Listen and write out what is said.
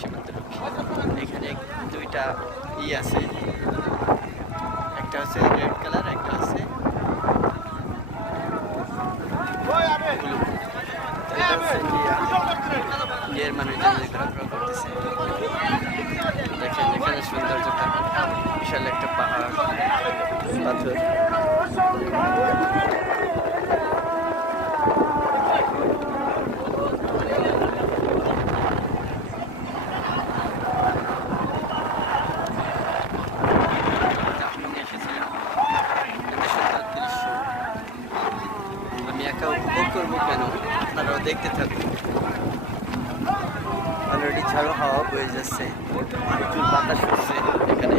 সীমান্তরক্ষী। এখানে দুইটা আছে, একটা হচ্ছে রেড কালার, একটা হচ্ছে ব্লু। এটা হচ্ছে ইয়ের মানুষ জাহাজে ঘোরাফেরা করতেছে। দেখেন এখানে সৌন্দর্যটা, বিশাল একটা পাহাড়, পাথর। আমি একা উপভোগ করবো কেন, আপনারাও দেখতে থাকুন। অলরেডি ঝাড়ো হাওয়া বয়ে যাচ্ছে, প্রচুর বাতাস হচ্ছে এখানে।